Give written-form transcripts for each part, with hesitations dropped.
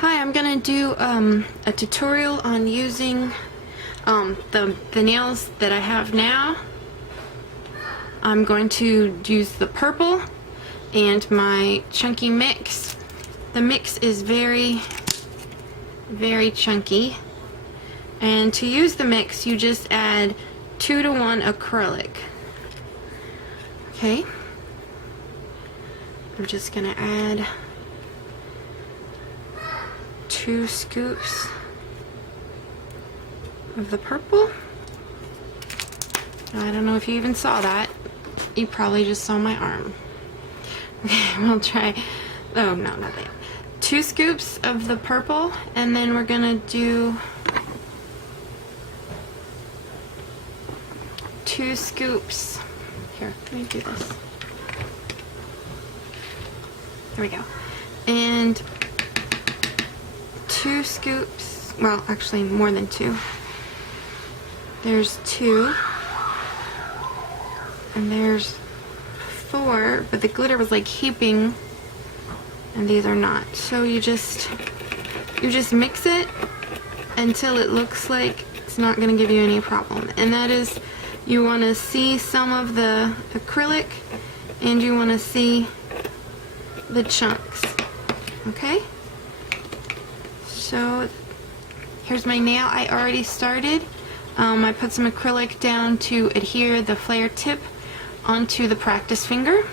Hi, I'm gonna do a tutorial on using the nails that I have now. I'm going to use the purple and my chunky mix. The mix is very chunky, and to use the mix you just add 2:1 acrylic. Okay, I'm just gonna add 2 scoops of the purple. I don't know if you even saw that. You probably just saw my arm. Okay, we'll try. Oh, no, not that. 2 scoops of the purple, and then we're gonna do 2 scoops. Here, let me do this. There we go. And 2 scoops, well, actually more than 2. There's 2, and there's 4, but the glitter was like heaping, and these are not. So you just mix it until it looks like it's not going to give you any problem. And that is, you want to see some of the acrylic, and you want to see the chunks. Okay? So here's my nail I already started. I put some acrylic down to adhere the flare tip onto the practice finger.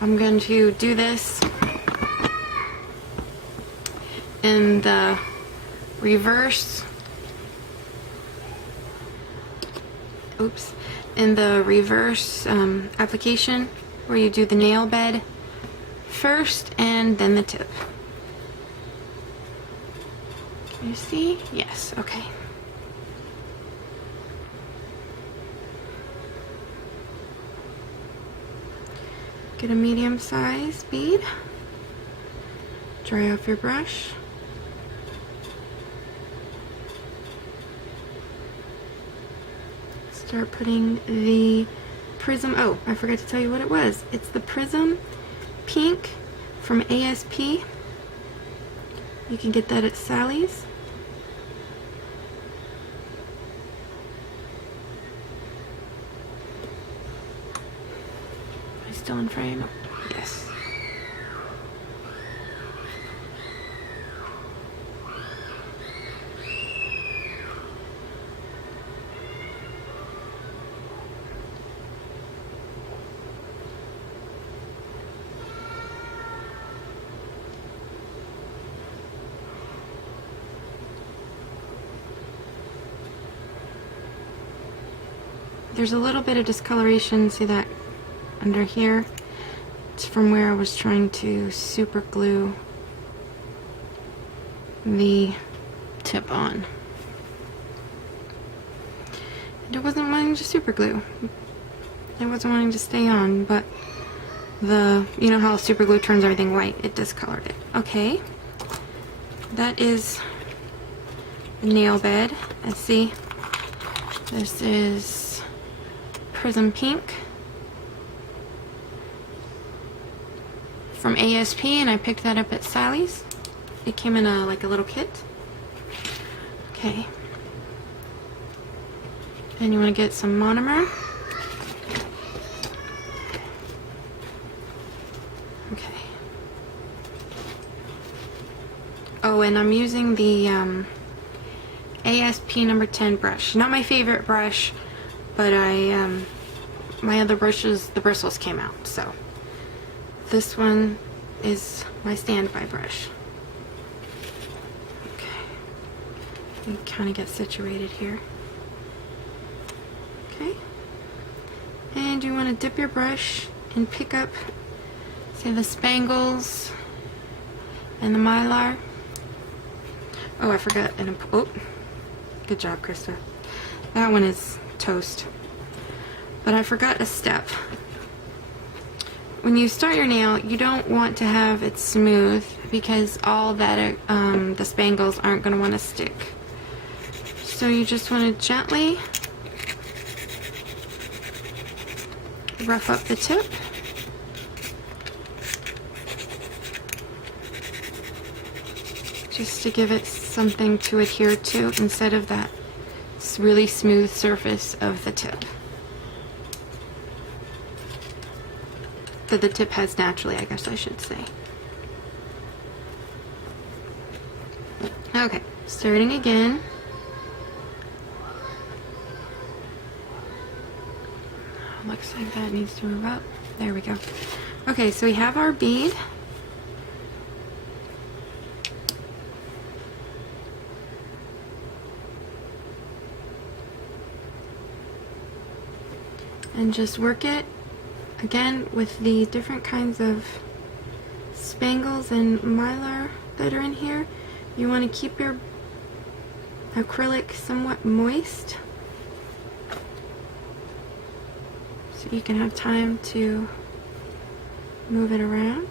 I'm going to do this in the reverse, application, where you do the nail bed first and then the tip. Can you see? Yes, okay. Get a medium size bead. Dry off your brush. Start putting the prism. Oh, I forgot to tell you what it was. It's the Prism Pink from ASP. You can get that at Sally's. Am I still in frame? Yes. There's a little bit of discoloration, see that under here? It's from where I was trying to super glue the tip on. And it wasn't wanting to super glue. It wasn't wanting to stay on, but you know how super glue turns everything white? It discolored it. Okay. That is the nail bed. Let's see. This is Prism Pink from ASP, and I picked that up at Sally's. It came in like a little kit. Okay. And you want to get some monomer. Okay. Oh, and I'm using the ASP number 10 brush. Not my favorite brush, but my other brushes, the bristles came out, so this one is my standby brush. Okay, you kind of get situated here. Okay, and you want to dip your brush and pick up, say, the spangles and the mylar. Oh, I forgot. Oh, good job, Krista. That one is toast. But I forgot a step. When you start your nail, you don't want to have it smooth, because all that the spangles aren't going to want to stick. So you just want to gently rough up the tip. just to give it something to adhere to instead of that really smooth surface of the tip that the tip has naturally, I guess I should say. Okay, starting again. Looks like that needs to move up. There we go. Okay, so we have our bead. And just work it again with the different kinds of spangles and mylar that are in here. You want to keep your acrylic somewhat moist so you can have time to move it around.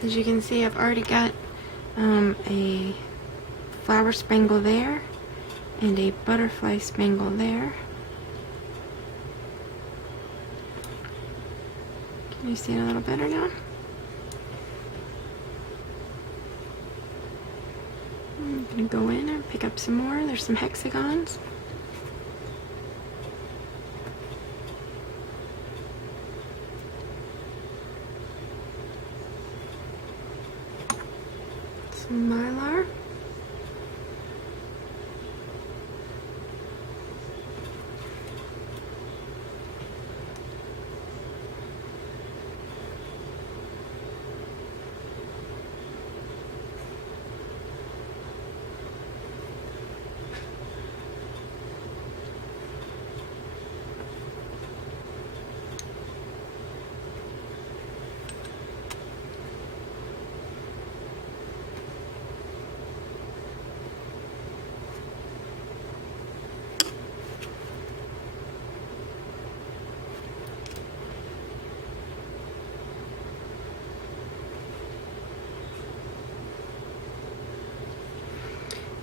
As you can see, I've already got a flower spangle there and a butterfly spangle there. Can you see it a little better now? I'm going to go in and pick up some more. There's some hexagons. Some mylar.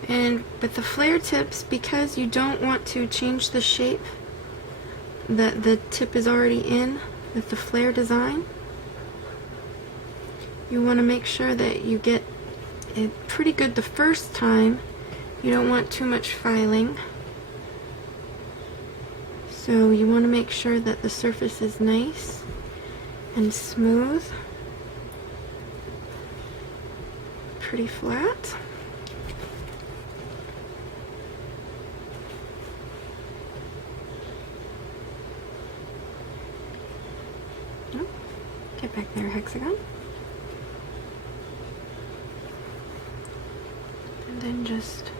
And with the flare tips, because you don't want to change the shape that the tip is already in with the flare design, you want to make sure that you get it pretty good the first time. You don't want too much filing. So you want to make sure that the surface is nice and smooth, pretty flat. Get back there, hexagon. And then just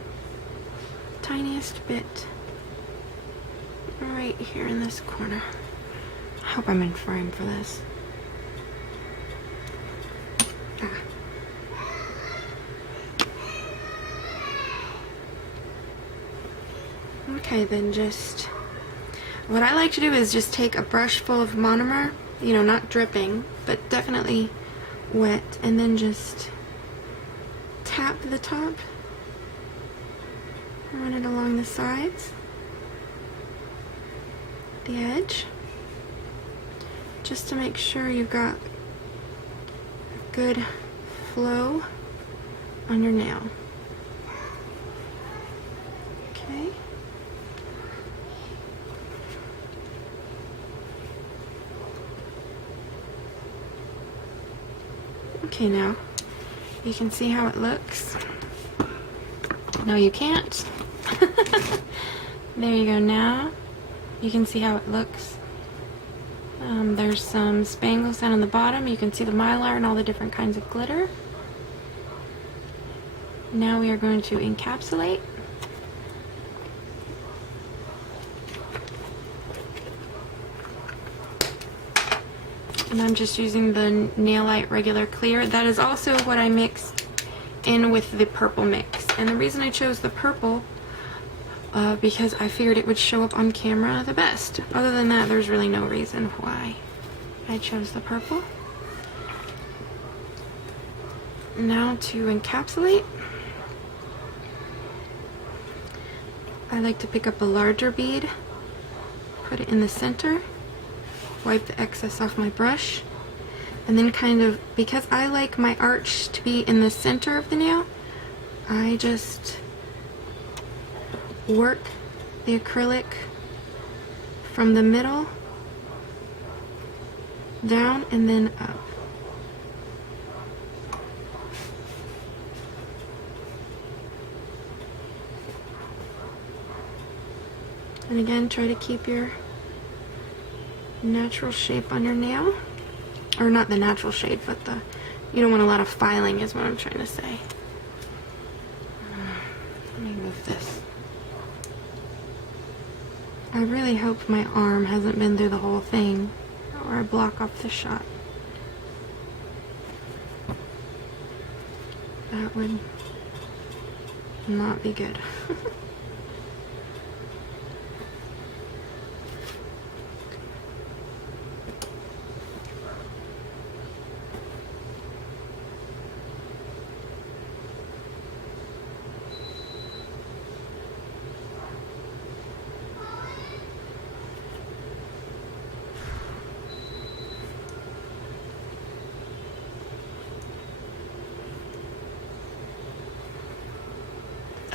tiniest bit right here in this corner. I hope I'm in frame for this. Okay, then just, what I like to do is just take a brush full of monomer, you know, not dripping, but definitely wet, and then just tap the top, run it along the sides, the edge, just to make sure you've got a good flow on your nail. Okay. Okay, now you can see how it looks. No, you can't. There you go. Now you can see how it looks. There's some spangles down on the bottom. You can see the mylar and all the different kinds of glitter. Now we are going to encapsulate. And I'm just using the Nail Light Regular Clear. That is also what I mixed in with the purple mix. And the reason I chose the purple, because I figured it would show up on camera the best. Other than that, there's really no reason why I chose the purple. Now to encapsulate, I like to pick up a larger bead, put it in the center, wipe the excess off my brush, and then kind of, because I like my arch to be in the center of the nail, I just work the acrylic from the middle down and then up. And again, try to keep your natural shape on your nail. Or not the natural shape, but you don't want a lot of filing is what I'm trying to say. Let me move this. I really hope my arm hasn't been through the whole thing, or I block off the shot. That would not be good.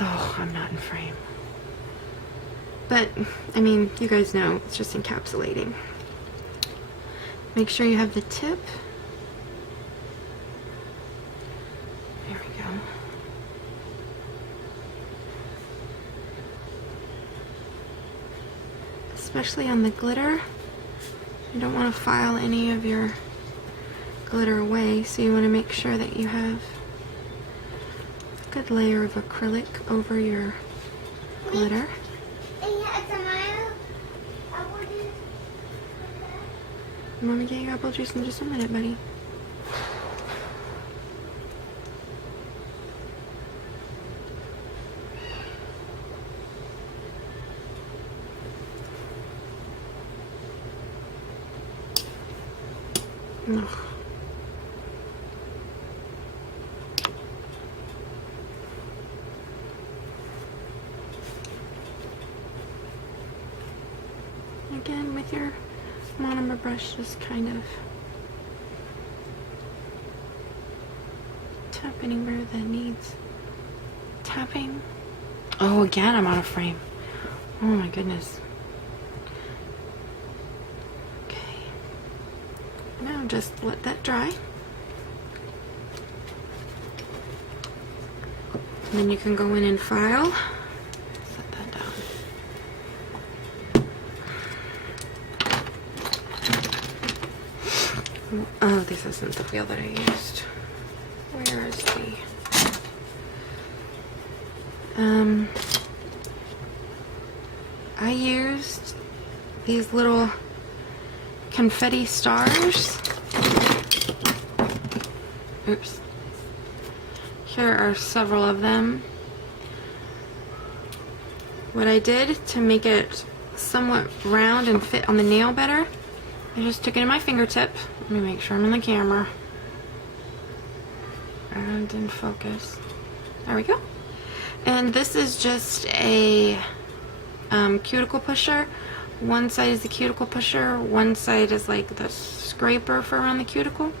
Oh, I'm not in frame. But, I mean, you guys know, it's just encapsulating. Make sure you have the tip. There we go. Especially on the glitter. You don't want to file any of your glitter away, so you want to make sure that you have good layer of acrylic over your glitter. Mommy, get your apple juice in just a minute, buddy. Ugh. Again, with your monomer brush, just kind of tap anywhere that needs tapping. Oh, again, I'm out of frame. Oh my goodness. Okay. Now just let that dry. And then you can go in and file. Set that down. Oh, this isn't the wheel that I used. Where is the... I used these little confetti stars. Oops. Here are several of them. What I did to make it somewhat round and fit on the nail better, I just took it in my fingertip. Let me make sure I'm in the camera. And in focus. There we go. And this is just a cuticle pusher. One side is the cuticle pusher, one side is like the scraper for around the cuticle.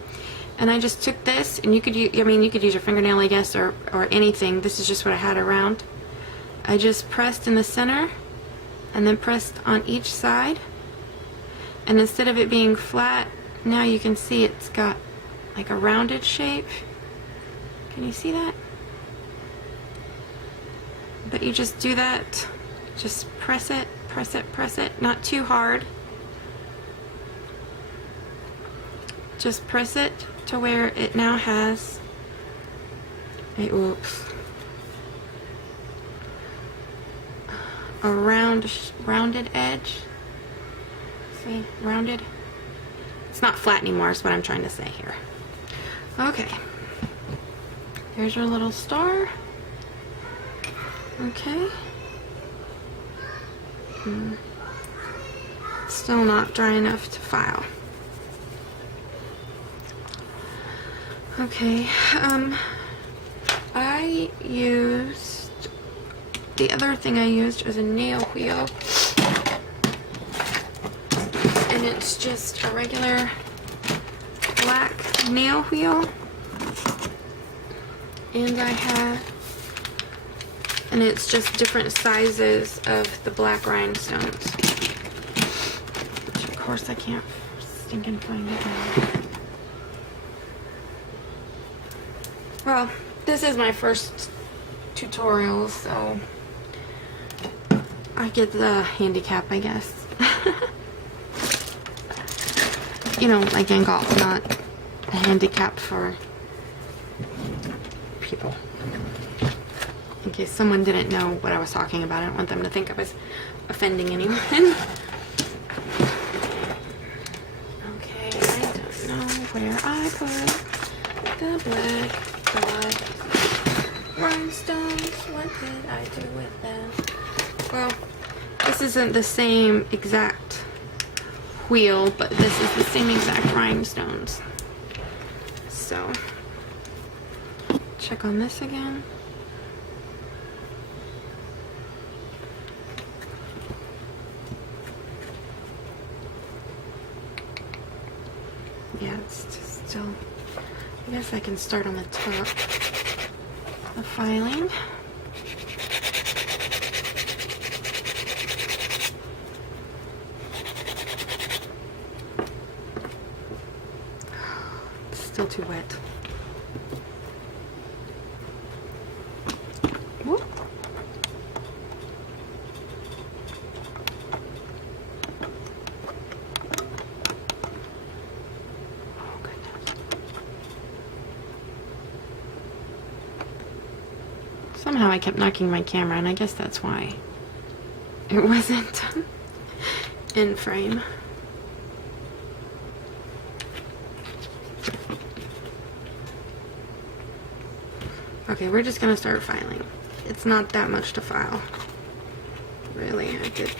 And I just took this, and you could use, I mean, you could use your fingernail, I guess, or anything. This is just what I had around. I just pressed in the center, and then pressed on each side. And instead of it being flat, now you can see it's got like a rounded shape. Can you see that? But you just do that, just press it, press it, press it, not too hard. Just press it to where it now has a, oops, a rounded edge. See, rounded. It's not flat anymore is what I'm trying to say here. Okay. Here's your little star. Okay. Still not dry enough to file. Okay, I used, the other thing I used was a nail wheel, and it's just a regular black nail wheel, and and it's just different sizes of the black rhinestones, which of course I can't stinking find it now. Well, this is my first tutorial, so I get the handicap, I guess. You know, like in golf, not a handicap for people. In case someone didn't know what I was talking about, I don't want them to think I was offending anyone. Okay, I don't know where I put the black rhinestones. What did I do with them? Well, this isn't the same exact wheel, but this is the same exact rhinestones. So, check on this again. Yeah, it's just still, I guess I can start on the top. The filing. It's still too wet. Whoop. Oh, goodness. Somehow I kept knocking my camera, and I guess that's why it wasn't in frame. Okay, we're just gonna start filing. It's not that much to file. Really, I did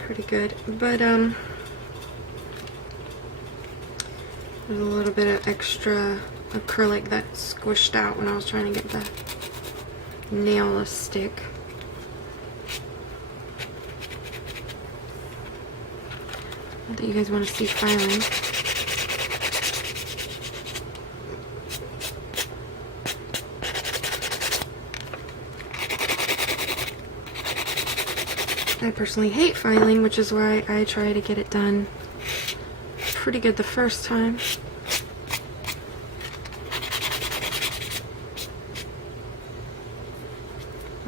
pretty good. But, there's a little bit of extra acrylic that squished out when I was trying to get the nail to stick. Not that you guys want to see filing. I personally hate filing, which is why I try to get it done pretty good the first time.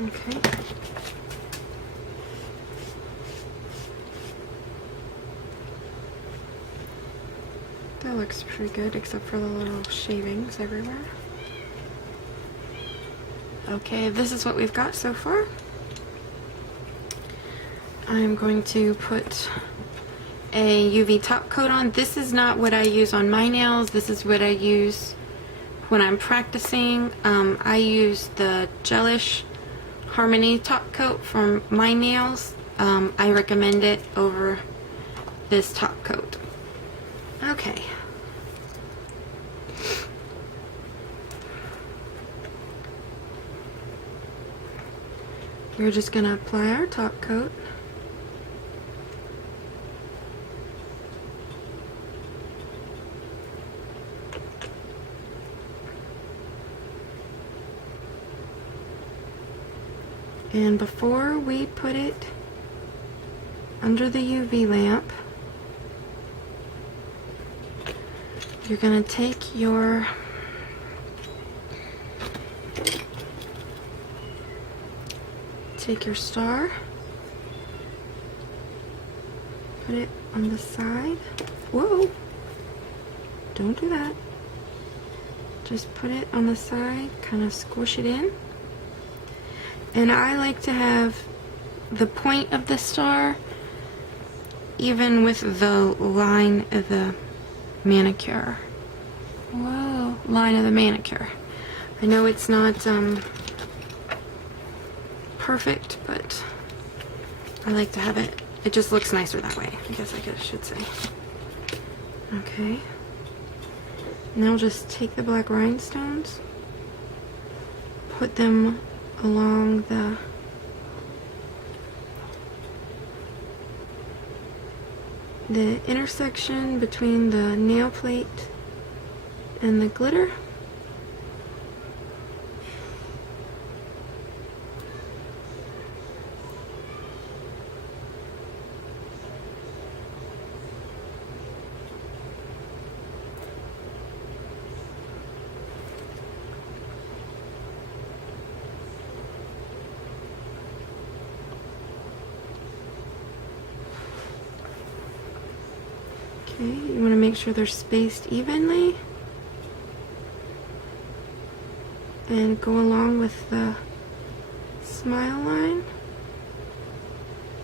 Okay. That looks pretty good, except for the little shavings everywhere. Okay, this is what we've got so far. I'm going to put a UV top coat on. This is not what I use on my nails. This is what I use when I'm practicing. I use the Gelish Harmony top coat for my nails. I recommend it over this top coat. Okay. We're just gonna apply our top coat. And before we put it under the UV lamp, you're going to take your star, put it on the side. Whoa! Don't do that. Just put it on the side, kind of squish it in. And I like to have the point of the star, even with the line of the manicure. Whoa, line of the manicure. I know it's not perfect, but I like to have it. It just looks nicer that way, I guess I should say. Okay. Now just take the black rhinestones, put them along the intersection between the nail plate and the glitter. Okay, you want to make sure they're spaced evenly and go along with the smile line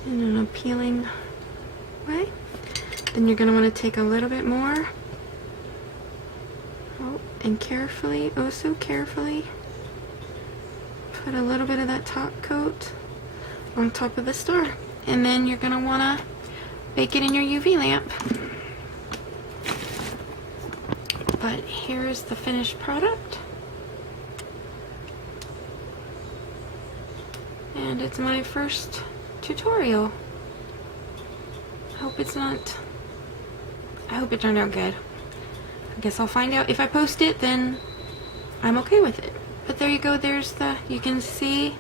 in an appealing way. Then you're going to want to take a little bit more, and carefully, oh so carefully, put a little bit of that top coat on top of the star. And then you're going to want to bake it in your UV lamp. But here's the finished product. And it's my first tutorial. I hope it turned out good. I guess I'll find out. If I post it, then I'm okay with it. But there you go, you can see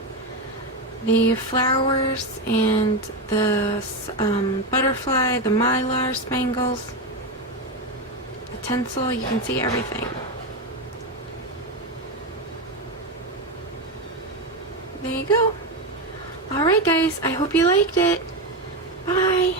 the flowers and the butterfly, the mylar spangles, the tinsel, you can see everything. There you go. Alright guys, I hope you liked it. Bye.